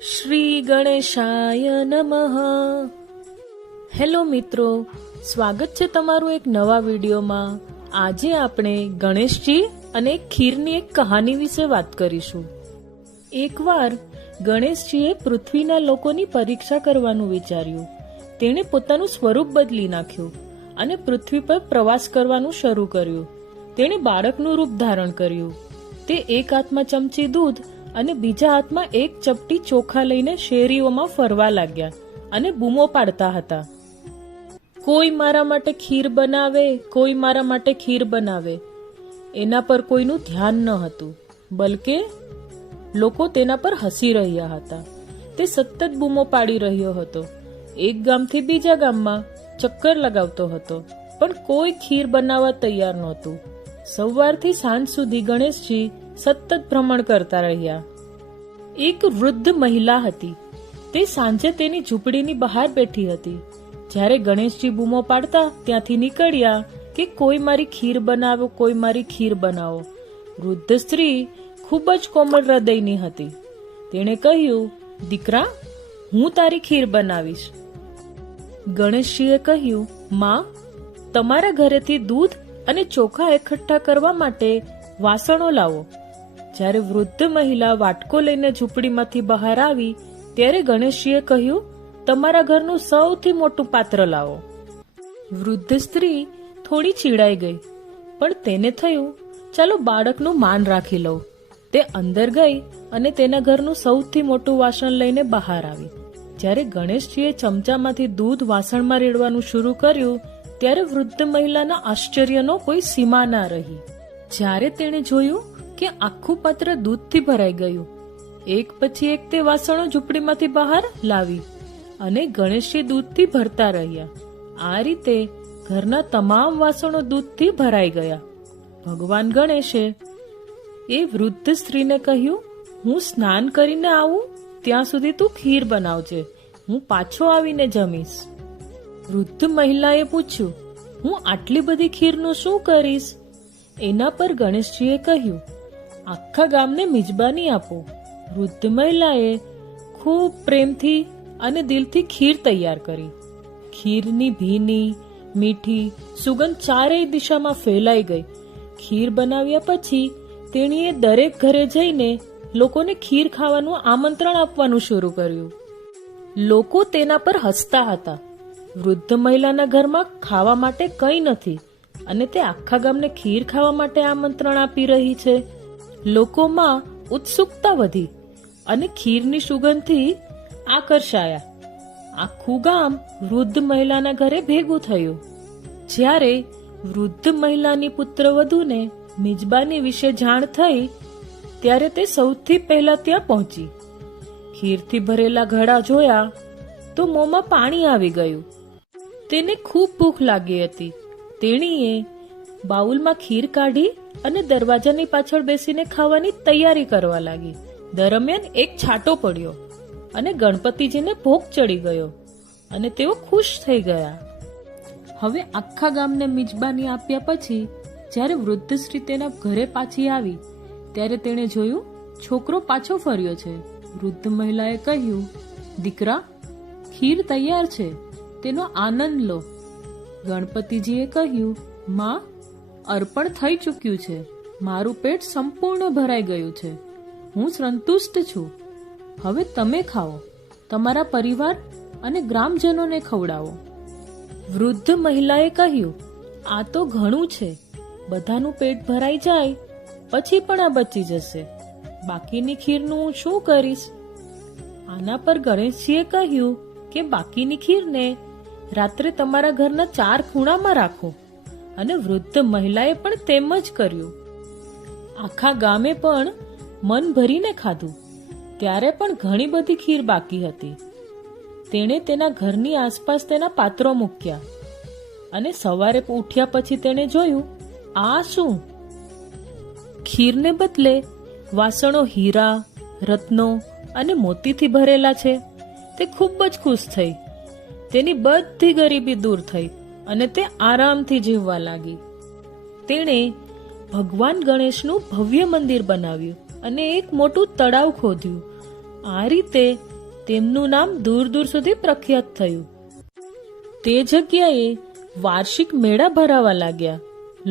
શ્રી ગણેશાય નમઃ. હેલો મિત્રો, સ્વાગત છે તમારું એક નવા વિડીયોમાં. આજે આપણે ગણેશજી અને ખીરની એક કહાની વિશે વાત કરીશું. એકવાર ગણેશજીએ પૃથ્વીના લોકોની પરીક્ષા કરવાનું વિચાર્યું. તેણે પોતાનું સ્વરૂપ બદલી નાખ્યું અને પૃથ્વી પર પ્રવાસ કરવાનું શરૂ કર્યું. તેણે બાળકનું રૂપ ધારણ કર્યું. તે એક હાથમાં ચમચી દૂધ અને બીજા હાથમાં એક ચપટી ચોખા લઈને શેરીઓમાં ફરવા લાગ્યા અને બૂમો પાડતા હતા, કોઈ મારા માટે ખીર બનાવે, કોઈ મારા માટે ખીર બનાવે. એના પર કોઈનું ધ્યાન ન હતું, બલકે લોકો તેના પર હસી રહ્યા હતા. તે સતત બૂમો પાડી રહ્યો હતો. એક ગામથી બીજા ગામમાં ચક્કર લગાવતો હતો, પણ કોઈ ખીર બનાવવા તૈયાર નહોતું. સવારથી સાંજ સુધી ગણેશજી સતત ભ્રમણ કરતા રહ્યા. એક વૃદ્ધ મહિલા હતી. તે સાંજે તેની ઝૂંપડીની બહાર બેઠી હતી. જ્યારે ગણેશજી બૂમો પાડતા ત્યાંથી નીકળ્યા કે કોઈ મારી ખીર બનાવો, કોઈ મારી ખીર બનાવો. વૃદ્ધ સ્ત્રી ખૂબ જ કોમળ હૃદયની હતી. તેણે કહ્યું, દીકરા, હું તારી ખીર બનાવીશ. ગણેશજીએ કહ્યું, માં, તમારા ઘરેથી દૂધ અને ચોખા એકઠા કરવા માટે વાસણો લાવો. જ્યારે વૃદ્ધ મહિલા વાટકો લઈને ઝૂંપડીમાંથી બહાર આવી ત્યારે ગણેશજીએ કહ્યું, તમારા ઘરનું સૌથી મોટું પાત્ર લાવો. વૃદ્ધ સ્ત્રી થોડી ચીડાઈ ગઈ, પણ તેને થયું, ચાલો બાળકનું માન રાખી લઉં. તે અંદર ગઈ અને તેના ઘરનું સૌથી મોટું વાસણ લઈને બહાર આવી. જ્યારે ગણેશજીએ ચમચામાંથી દૂધ વાસણમાં રેડવાનું શરૂ કર્યું ત્યારે વૃદ્ધ મહિલાના આશ્ચર્યનો કોઈ સીમા ના રહી. જ્યારે તેણે જોયું કે આખું પાત્ર દૂધથી ભરાઈ ગયું, એક પછી એક તે વાસણો ઝૂંપડીમાંથી બહાર લાવી અને ગણેશજી દૂધથી ભરતા રહ્યા. આ રીતે ઘરના તમામ વાસણો દૂધથી ભરાઈ ગયા. ભગવાન ગણેશે એ વૃદ્ધ સ્ત્રીને કહ્યું, હું સ્નાન કરીને આવું ત્યાં સુધી તું ખીર બનાવજે, હું પાછો આવીને જમીશ. વૃદ્ધ મહિલાએ પૂછ્યું, હું આટલી બધી ખીરનું શું કરીશ? એના પર ગણેશજીએ કહ્યું, આખા ગામને મિજબાની આપો. વૃદ્ધ મહિલાએ ખૂબ પ્રેમથી અને દિલથી ખીર તૈયાર કરી. ખીરની ભીની, મીઠી સુગંધ ચારેય દિશામાં ફેલાઈ ગઈ. ખીર બનાવ્યા પછી તેણીએ દરેક ઘરે જઈને લોકોને ખીર ખાવાનું આમંત્રણ આપવાનું શરૂ કર્યું. લોકો તેના પર હસતા હતા. વૃદ્ધ મહિલાના ઘરમાં ખાવા માટે કંઈ નથી અને તે આખા ગામને ખીર ખાવા માટે આમંત્રણ આપી રહી છે. લોકોમાં ઉત્સુકતા વધી અને ખીરની સુગંધથી આકર્ષાયા. આખું ગામ વૃદ્ધ મહિલાના ઘરે ભેગું થયું. જ્યારે વૃદ્ધ મહિલાની પુત્રવધૂને મિજબાની વિશે જાણ થઈ ત્યારે તે સૌથી પહેલા ત્યાં પહોંચી. ખીરથી ભરેલા ઘડા જોયા તો મોંમાં પાણી આવી ગયું. તેને ખૂબ ભૂખ લાગી હતી. તેણીએ બાઉલમાં ખીર કાઢી અને દરવાજાની પાછળ બેસીને ખાવાની તૈયારી કરવા લાગી. દરમિયાન એક છાંટો પડ્યો અને ગણપતિજીને ભોગ ચડી ગયો અને તેઓ ખુશ થઈ ગયા. હવે આખા ગામને મિજબાની આપ્યા પછી જ્યારે વૃદ્ધ સ્ત્રી તેના ઘરે પાછી આવી ત્યારે તેણે જોયું, છોકરો પાછો ફર્યો છે. વૃદ્ધ મહિલાએ કહ્યું, દીકરા, ખીર તૈયાર છે, તેનો આનંદ લો. ગણપતિજીએ કહ્યું, માં, અર્પણ થઈ ચૂક્યું છે, મારું પેટ સંપૂર્ણ ભરાઈ ગયું છે, હું સંતુષ્ટ છું. હવે તમે ખાઓ, તમારા પરિવાર અને ગ્રામજનોને ખવડાવો. વૃદ્ધ મહિલાએ કહ્યું, આ તો ઘણું છે, બધાનું પેટ ભરાઈ જાય પછી પણ આ બચી જશે, બાકીની ખીરનું હું શું કરીશ? આના પર ગણેશજીએ કહ્યું કે બાકીની ખીરને રાત્રે તમારા ઘરના 4 ખૂણામાં રાખો. અને વૃદ્ધ મહિલાએ પણ તેમ જ કર્યું. આખા ગામે પણ મન ભરીને ખાધું. ત્યારે પણ ઘણી બધી ખીર બાકી હતી. તેણે તેના ઘરની આસપાસ તેના પાત્રો મૂક્યા અને સવારે ઉઠ્યા પછી તેણે જોયું, આ શું? ખીરને બદલે વાસણો હીરા, રત્નો અને મોતીથી ભરેલા છે. તે ખૂબ જ ખુશ થઈ. તેની બધી ગરીબી દૂર થઈ અને તે આરામથી જીવવા લાગી. તેણે ભગવાન ગણેશનું ભવ્ય મંદિર બનાવ્યું અને એક મોટું તળાવ ખોદ્યું આ રીતે તેમનું નામ દૂર દૂર સુધી પ્રખ્યાત થયું. તે જગ્યાએ વાર્ષિક મેળા ભરાવા લાગ્યા.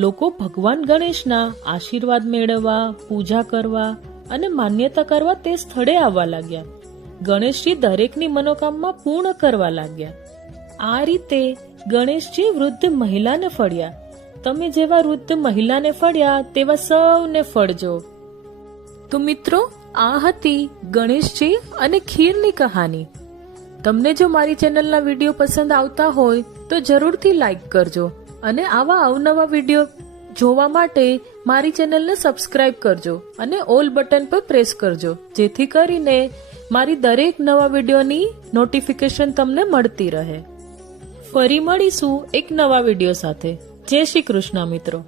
લોકો ભગવાન ગણેશના આશીર્વાદ મેળવવા, પૂજા કરવા અને માન્યતા કરવા તે સ્થળે આવવા લાગ્યા. ગણેશજી દરેકની મનોકામના પૂર્ણ કરવા લાગ્યા. આ રીતે ગણેશજી વૃદ્ધ મહિલાને ફળ્યા. તમે જેવા વૃદ્ધ મહિલાને ફળ્યા તેવા સૌને ફળજો. તો મિત્રો, આ હતી ગણેશજી અને ખીરની કહાની. તમને જો મારી ચેનલના વિડીયો પસંદ આવતા હોય તો જરૂરથી લાઈક કરજો અને આવા અવનવા વિડીયો જોવા માટે મારી ચેનલને સબસ્ક્રાઇબ કરજો અને ઓલ બટન પર પ્રેસ કરજો, જેથી કરીને મારી દરેક નવા વિડીયોની નોટિફિકેશન તમને મળતી રહે. ફરી મળીશું એક નવા વિડીયો સાથે. જય શ્રી કૃષ્ણ મિત્રો.